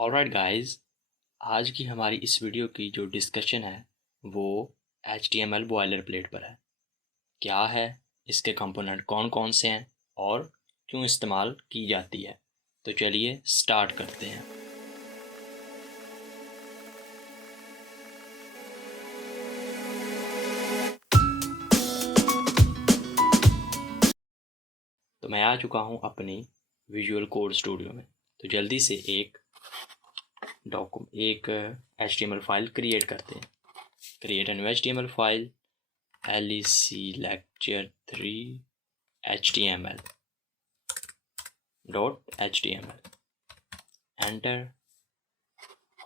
Alright guys, आज की हमारी इस वीडियो की जो डिस्कशन है वो HTML बॉयलर प्लेट पर है। क्या है, इसके कंपोनेंट कौन कौन से हैं और क्यों इस्तेमाल की जाती है। तो चलिए स्टार्ट करते हैं। तो मैं आ चुका हूँ अपनी विजुअल कोड स्टूडियो में। तो जल्दी से एक HTML फाइल क्रिएट करते हैं। Create an HTML file LEC lecture 3 HTML enter.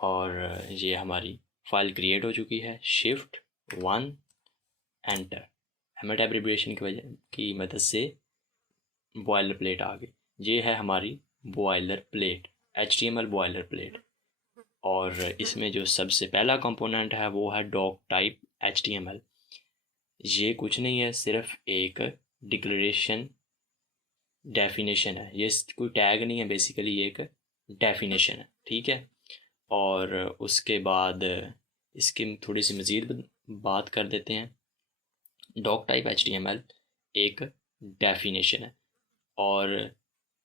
और ये हमारी फाइल क्रिएट हो चुकी है। Shift 1 enter. एमएट एब्रिविएशन की मदद से बॉयलर प्लेट आ गई। ये है हमारी boiler plate, HTML boiler plate. और इसमें जो सबसे पहला कंपोनेंट है वो है डॉक टाइप HTML। ये कुछ नहीं है, सिर्फ एक डिक्लेरेशन डेफिनेशन है। ये कोई टैग नहीं है, बेसिकली ये एक डेफिनेशन है, ठीक है। और उसके बाद इसकी थोड़ी सी मज़ीद बात कर देते हैं। डॉक टाइप HTML एक डेफिनेशन है और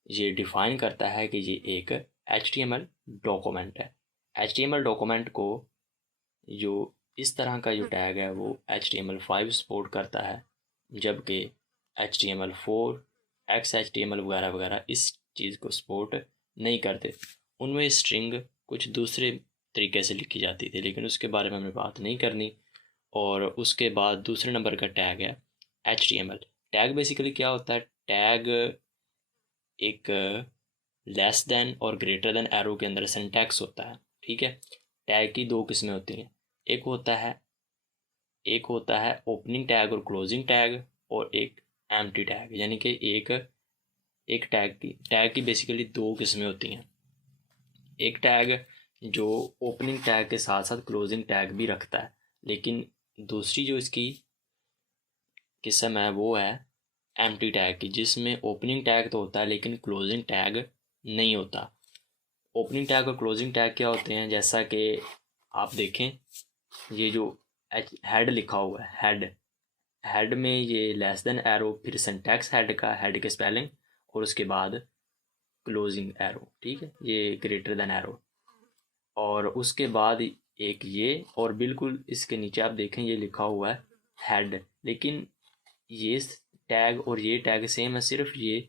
ये डिफ़ाइन करता है कि ये एक HTML डॉक्यूमेंट है। HTML डॉक्यूमेंट को जो इस तरह का जो टैग है वो HTML5 सपोर्ट करता है, जबकि HTML4 XHTML वगैरह वगैरह इस चीज़ को सपोर्ट नहीं करते। उनमें स्ट्रिंग कुछ दूसरे तरीके से लिखी जाती थी, लेकिन उसके बारे में हमें बात नहीं करनी। और उसके बाद दूसरे नंबर का टैग है HTML। टैग बेसिकली क्या होता है? टैग एक लेस देन और ग्रेटर देन एरो के अंदर सिंटैक्स होता है, ठीक है। टैग की दो किस्में होती हैं। एक होता है ओपनिंग टैग और क्लोजिंग टैग, और एक एम्प्टी टैग। यानी कि एक टैग की बेसिकली दो किस्में होती हैं। एक टैग जो ओपनिंग टैग के साथ साथ क्लोजिंग टैग भी रखता है, लेकिन दूसरी जो इसकी किस्म है वो है एम्प्टी टैग की, जिसमें ओपनिंग टैग तो होता है लेकिन क्लोजिंग टैग नहीं होता। ओपनिंग टैग और क्लोजिंग टैग क्या होते हैं? जैसा कि आप देखें, ये जो हेड लिखा हुआ है, हेड में ये लेस देन एरो, फिर सिंटैक्स हेड के स्पेलिंग, और उसके बाद क्लोजिंग एरो, ठीक है, ये ग्रेटर देन एरो। और उसके बाद एक ये, और बिल्कुल इसके नीचे आप देखें ये लिखा हुआ है हेड। लेकिन ये टैग और ये टैग सेम है, सिर्फ ये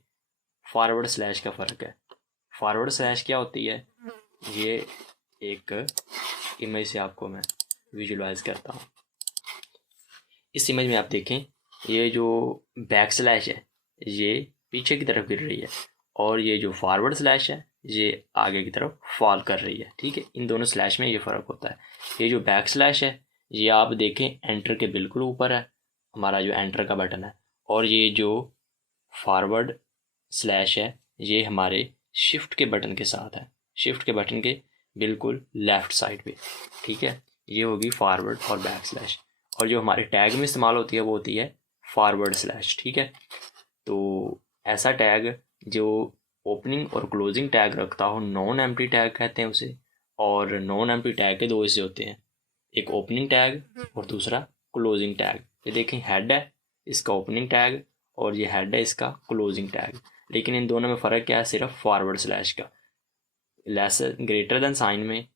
फॉरवर्ड स्लैश का फ़र्क है। फॉरवर्ड स्लैश क्या होती है? ये एक इमेज से आपको मैं विजुलाइज करता हूँ। इस इमेज में आप देखें, ये जो बैक स्लैश है ये पीछे की तरफ गिर रही है, और ये जो फॉरवर्ड स्लैश है ये आगे की तरफ फॉल कर रही है, ठीक है। इन दोनों स्लैश में ये फ़र्क होता है। ये जो बैक स्लैश है ये आप देखें एंटर के बिल्कुल ऊपर है, हमारा जो एंटर का बटन है। और ये जो फॉरवर्ड स्लैश है ये हमारे शिफ्ट के बटन के साथ है, शिफ्ट के बटन के बिल्कुल लेफ़्ट साइड पे, ठीक है। ये होगी फॉरवर्ड और बैक स्लैश। और जो हमारे टैग में इस्तेमाल होती है वो होती है फॉरवर्ड स्लैश, ठीक है। तो ऐसा टैग जो ओपनिंग और क्लोजिंग टैग रखता हो, नॉन एम्प्टी टैग कहते हैं उसे। और नॉन एम्प्टी टैग के दो हिस्से होते हैं, एक ओपनिंग टैग और दूसरा क्लोजिंग टैग। ये देखें, हेड है इसका ओपनिंग टैग और ये हेड है इसका क्लोजिंग टैग। लेकिन इन दोनों में फ़र्क क्या है? सिर्फ फॉरवर्ड स्लैश का, लेस ग्रेटर देन साइन में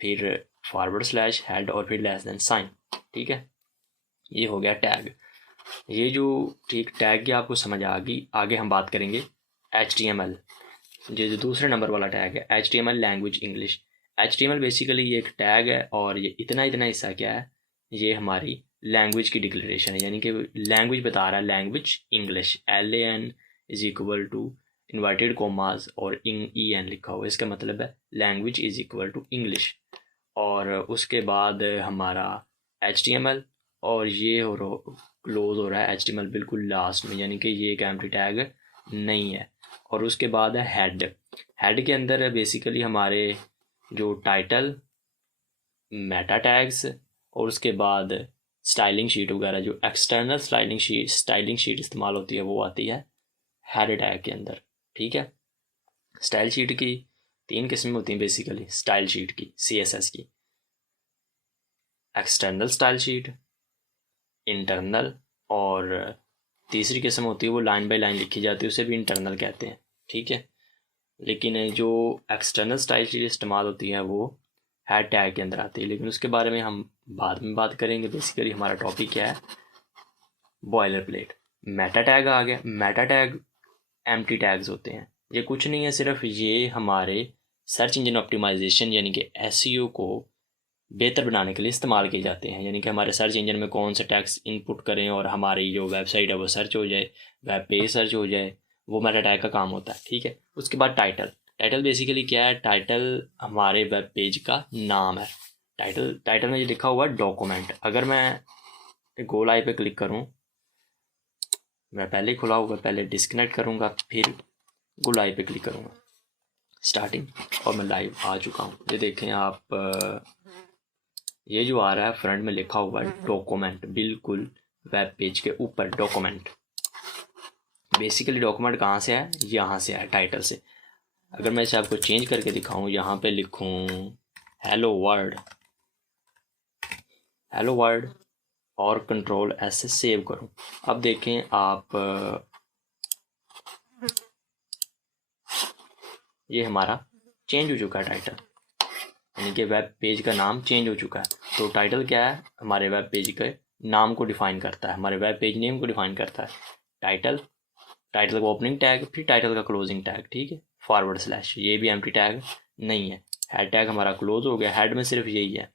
फिर फॉरवर्ड स्लैश हेड और फिर लेस देन साइन, ठीक है। ये हो गया टैग। ये जो ठीक टैग की आपको समझ आ गई, आगे हम बात करेंगे HTML। जो दूसरे नंबर वाला टैग है HTML language English. HTML basically ये एक टैग है, और ये इतना हिस्सा क्या है? ये हमारी लैंग्वेज की डिक्लेरेशन है, यानी कि लैंग्वेज बता रहा है, language English, LAN is equal to inverted commas और EN लिखा हुआ है। इसका मतलब है language is equal to English. और उसके बाद हमारा HTML, और ये क्लोज हो रहा है HTML बिल्कुल लास्ट में, यानी कि ये एक एम्प्टी टैग नहीं है। और उसके बाद है हेड। हेड के अंदर बेसिकली हमारे जो टाइटल, मेटा टैग्स, और उसके बाद स्टाइलिंग शीट वगैरह, जो एक्सटर्नल स्टाइलिंग शीट इस्तेमाल होती है वो आती है हेड टैग के अंदर, ठीक है। स्टाइल शीट की 3 किस्में होती हैं बेसिकली स्टाइल शीट की, CSS की। एक्सटर्नल स्टाइल शीट, इंटरनल, और तीसरी किस्म होती है वो लाइन बाय लाइन लिखी जाती है, उसे भी इंटरनल कहते हैं, ठीक है। लेकिन जो एक्सटर्नल स्टाइल शीट इस्तेमाल होती है वो हेड टैग के अंदर आती है, लेकिन उसके बारे में हम बाद में बात करेंगे। बेसिकली हमारा टॉपिक क्या है, बॉयलर प्लेट। मेटा टैग आ गया। मेटा टैग एम्प्टी टैग्स होते हैं। ये कुछ नहीं है, सिर्फ ये हमारे सर्च इंजन ऑप्टिमाइजेशन यानी कि SEO को बेहतर बनाने के लिए इस्तेमाल किए जाते हैं। यानी कि हमारे सर्च इंजन में कौन से टैग्स इनपुट करें और हमारी जो वेबसाइट है वो सर्च हो जाए, वेब पेज सर्च हो जाए, वो मेटा टैग का काम होता है, ठीक है। उसके बाद टाइटल। टाइटल बेसिकली क्या है, टाइटल हमारे वेब पेज का नाम है। टाइटल में ये लिखा हुआ है डॉक्यूमेंट। अगर मैं गोल आई पे क्लिक करूँ, मैं पहले ही खुला हुआ, पहले डिस्कनेक्ट करूँगा, फिर गोल आई पे क्लिक करूँगा, स्टार्टिंग, और मैं लाइव आ चुका हूँ। ये देखें आप, ये जो आ रहा है फ्रंट में लिखा हुआ है डॉक्यूमेंट, बिल्कुल वेब पेज के ऊपर डॉक्यूमेंट। बेसिकली डॉक्यूमेंट कहाँ से है, यहाँ से है, टाइटल से। अगर मैं इसे आपको चेंज करके दिखाऊं, यहाँ पे लिखूं हेलो वर्ड और Ctrl+S से सेव करूं, अब देखें आप, ये हमारा चेंज हो चुका है टाइटल, यानी कि वेब पेज का नाम चेंज हो चुका है। तो टाइटल क्या है, हमारे वेब पेज के नाम को डिफाइन करता है, हमारे वेब पेज नेम को डिफाइन करता है। टाइटल का ओपनिंग टैग, फिर टाइटल का क्लोजिंग टैग, ठीक है, /, ये भी एम्प्टी टैग नहीं है। हेड टैग हमारा क्लोज हो गया, हेड में सिर्फ यही है।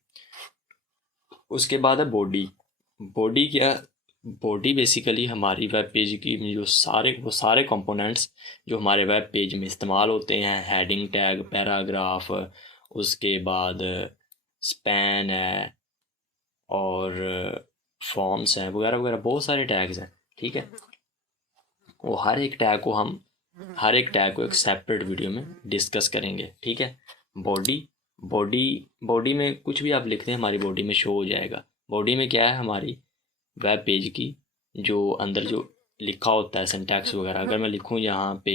उसके बाद है बॉडी क्या, बॉडी बेसिकली हमारी वेब पेज की जो वो सारे कंपोनेंट्स जो हमारे वेब पेज में इस्तेमाल होते हैं, हेडिंग टैग, पैराग्राफ, उसके बाद स्पैन है और फॉर्म्स हैं वगैरह वगैरह, बहुत सारे टैग्स हैं, ठीक है। वो हर एक टैग को एक सेपरेट वीडियो में डिस्कस करेंगे, ठीक है। बॉडी बॉडी में कुछ भी आप लिखते हैं हमारी बॉडी में शो हो जाएगा। बॉडी में क्या है, हमारी वेब पेज की जो अंदर जो लिखा होता है सिंटैक्स वगैरह। अगर मैं लिखूं यहाँ पे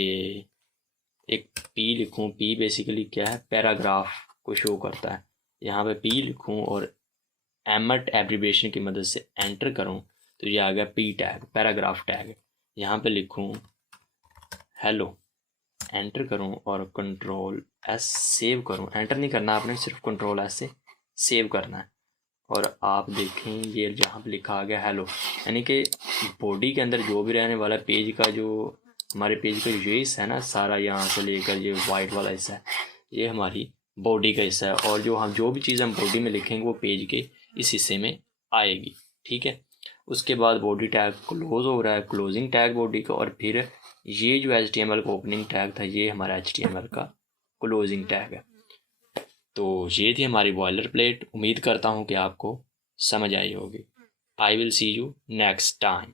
एक P लिखूं, P बेसिकली क्या है, पैराग्राफ को शो करता है। यहाँ पे P लिखूं और एमट एब्रीविएशन की मदद से एंटर करूं तो ये आ गया P टैग, पैराग्राफ टैग। यहाँ पे लिखूं हेलो, एंटर करूं और Ctrl+S सेव करूं। एंटर नहीं करना आपने, सिर्फ Ctrl+S से सेव करना है। और आप देखें ये जहाँ पे लिखा आ गया हेलो, यानी कि बॉडी के अंदर जो भी रहने वाला पेज का, जो हमारे पेज का ये हिस्सा है ना सारा, यहाँ से लेकर ये वाइट वाला हिस्सा है, ये हमारी बॉडी का हिस्सा है। और जो भी चीज़ हम बॉडी में लिखेंगे वो पेज के इस हिस्से में आएगी, ठीक है। उसके बाद बॉडी टैग क्लोज हो रहा है, क्लोजिंग टैग बॉडी का, और फिर ये जो HTML का ओपनिंग टैग था ये हमारा HTML का क्लोजिंग टैग है। तो ये थी हमारी बॉयलर प्लेट। उम्मीद करता हूँ कि आपको समझ आई होगी। I will see you next time.